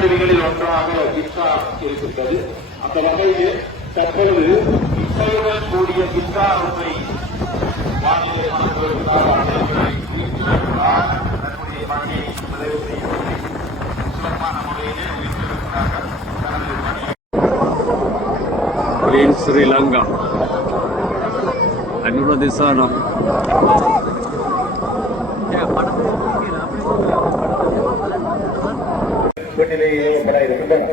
கருவிகளில் ஒன்றாக கித்தார் இருக்கின்றது. அந்த வகையில் தற்பொழுது இசையுடன் கூடிய கித்தார் ஒன்றை வானிலை மாணவர்களுக்காக அனைவரை தன்னுடைய பணியை நிறைவு செய்யவில்லை சிறப்பான முறையிலே வீட்டிலிருக்கிறார்கள் தனது பணியை ஸ்ரீலங்கா Sri ஏவப்பட இருக்கின்றன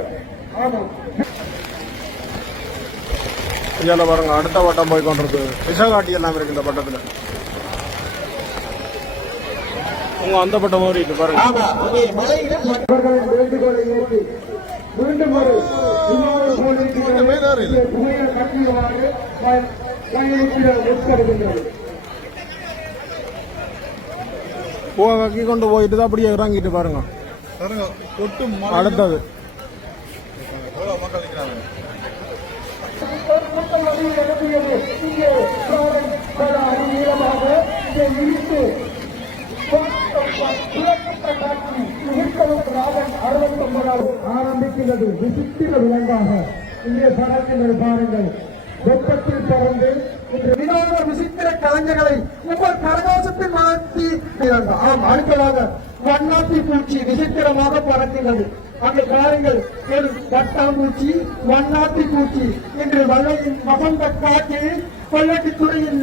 இதில் பாருங்க அடுத்த வட்டம் போய் கொண்டிருக்கு. விசகாட்டி எல்லாம் இருக்கு இந்த பட்டத்தில். உங்க அந்த பட்டம் பாருங்க. அவர்களின் வேண்டுகோளை ஏற்று மீண்டும் ஒரு கொண்டு போயிட்டு தான் அப்படியே இறங்கிட்டு பாருங்க. அடுத்தது. ஆரம்பிக்கிறது. விசித்திர விலங்காக. இங்கே பறக்கின்றது பாருங்கள். வெப்பத்தில் பறந்து இன்று வினோத விசித்திர கலைஞர்களை உங்கள் கரகோசத்தில் மாற்றி அடுத்ததாக. வண்ணாத்தி பூச்சி விசித்திரமாக பறக்கின்றது. அங்கே பாருங்கள் ஒரு பட்டாம்பூச்சி வண்ணாத்தி பூச்சி என்று வல்லையின் மகந்த காட்சியில் பள்ளட்டித்துறையின்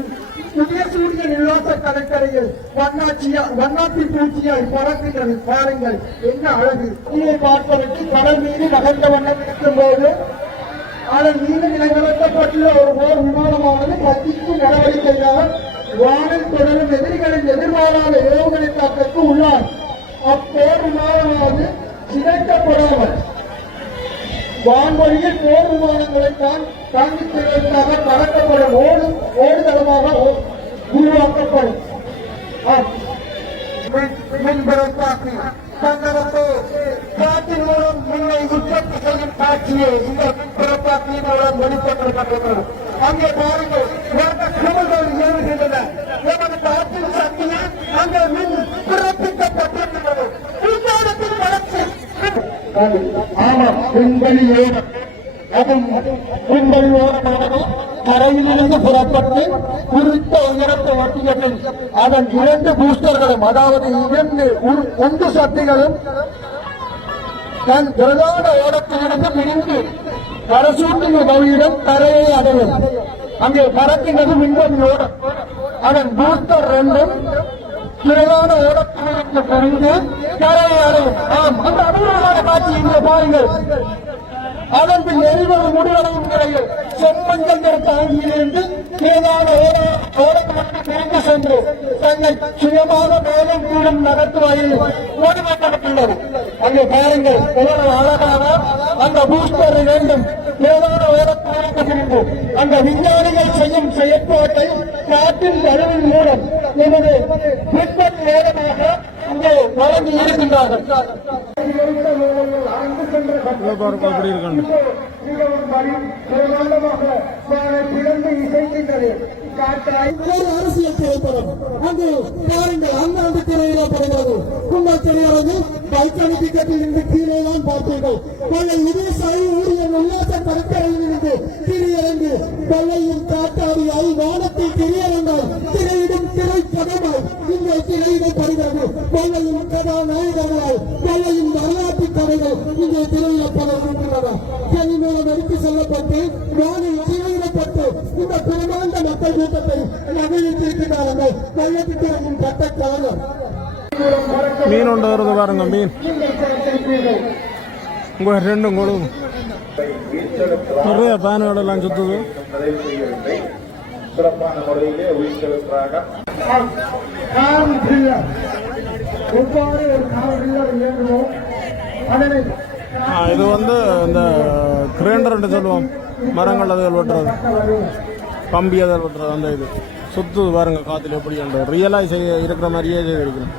புதிய சூரியன் இல்லாத கடற்கரையில் வண்ணாச்சியா வண்ணாத்தி பூச்சியாய் பறக்கின்றது. பாருங்கள் என்ன அழகு. இதை பார்ப்பதற்கு கடல் மீது நகர்ந்த வண்ணம் இருக்கும் போது அதன் மீது நிலைநிறுத்தப்பட்டுள்ள ஒரு போர் விமானமானது கத்திக்கு நடவடிக்கையால் வானில் தொடரும் எதிரிகளின் எதிர்பாராத ஏவுகணை தாக்கத்துக்கு உள்ளார். சிதைக்கப்படாமல் வான்வழியில் போர் விமானங்களை தான் தாங்கி செய்வதற்காக பறக்கப்படும் ஓடும் ஓடுதளமாக உருவாக்கப்படும். மின்புறத்தாக்கி தங்களுக்கு காற்றின் மூலம் மின்னை உற்பத்தி செய்யும் காட்சியை இந்த மின்புறத்தாக்கி மூலம் வெளிப்படுத்தப்பட்டுள்ளது. அங்கே பாருங்கள். ஆமாம் விண்வெளி ஓடம் அதுவும் விண்வெளி ஓடமானது தரையிலிருந்து புறப்பட்டு குறித்த உயரத்தை ஒட்டிய பின் அதன் இரண்டு பூஸ்டர்களும் அதாவது இரண்டு உந்து சக்திகளும் தன் பிரதான ஓடத்திலிருந்து பிரிந்து பரசூட்டின் உதவியுடன் தரையை அடையும் அங்கே பறக்கின்றது விண்வெளி ஓடம் அதன் பூஸ்டர் ரெண்டும் நிறைவான ஓடத்திலிருந்து பிரிந்து தரையை அடையும் ஆம் அந்த அபூர்வமான காட்சி இங்கே பாருங்கள். அதன் பின் எரிவது முடிவடையும் நிலையில் செம்மஞ்சள் நிற தாங்கியிலிருந்து ஏதான ஓடத்திலிருந்து பிரிந்து சென்று தங்கள் சுயமாக மேலும் கூடும் நகர்த்துவாயில் ஓடிவைக்கப்பட்டுள்ளது அங்கே பாருங்கள் எவ்வளவு அழகான அந்த பூஸ்டர் வேண்டும் ஏதான ஓடத்திலிருந்து பிரிந்து. அந்த விஞ்ஞானிகள் செய்யும் செயற்பாட்டை காற்றின் கருவின் மூலம் எமது பிற்பட் நேரமாக இங்கே வழங்கி இருக்கின்றார்கள். ஒரு அரசியல் திரைப்படம் அங்கு பாருங்கள் அண்ணாண்டு திரையிடப்படுகிறது உங்கள் திரையரங்கு பைக்கானி டிக்கெட்டில் இருந்து கீழே தான் பார்த்தீர்கள். கொள்ளை விவசாயி ஊழியர் உல்லாச கடற்கரையில் இருந்து திரையரங்கு கொள்ளையும் வரலாற்று கதைகள் இங்கே திரையிடப்படுகின்றன கனி மூலம் எடுத்து செல்லப்பட்டு இந்த பிரமாண்ட மக்கள் கூட்டத்தை கொள்ளத்தின் கட்டக்காக மீன் வருது பாருங்க மீன். உங்க ரெண்டும் கொடுங்க நிறைய பேனுகள் எல்லாம் சுத்துது. சிறப்பான முறையிலே உயிர்த்தெழுப்பாக எவ்வாறு ஒரு ஆ, இது வந்து இந்த கிரைண்டர்னு சொல்லுவோம். மரங்கள் அதில் வெட்டுறது கம்பி அதில் வெட்டுறது அந்த இது. சுத்து பாருங்க காத்துல எப்படி ரியலாக செய்ய இருக்கிற மாதிரியே செய்திருக்கிறேன்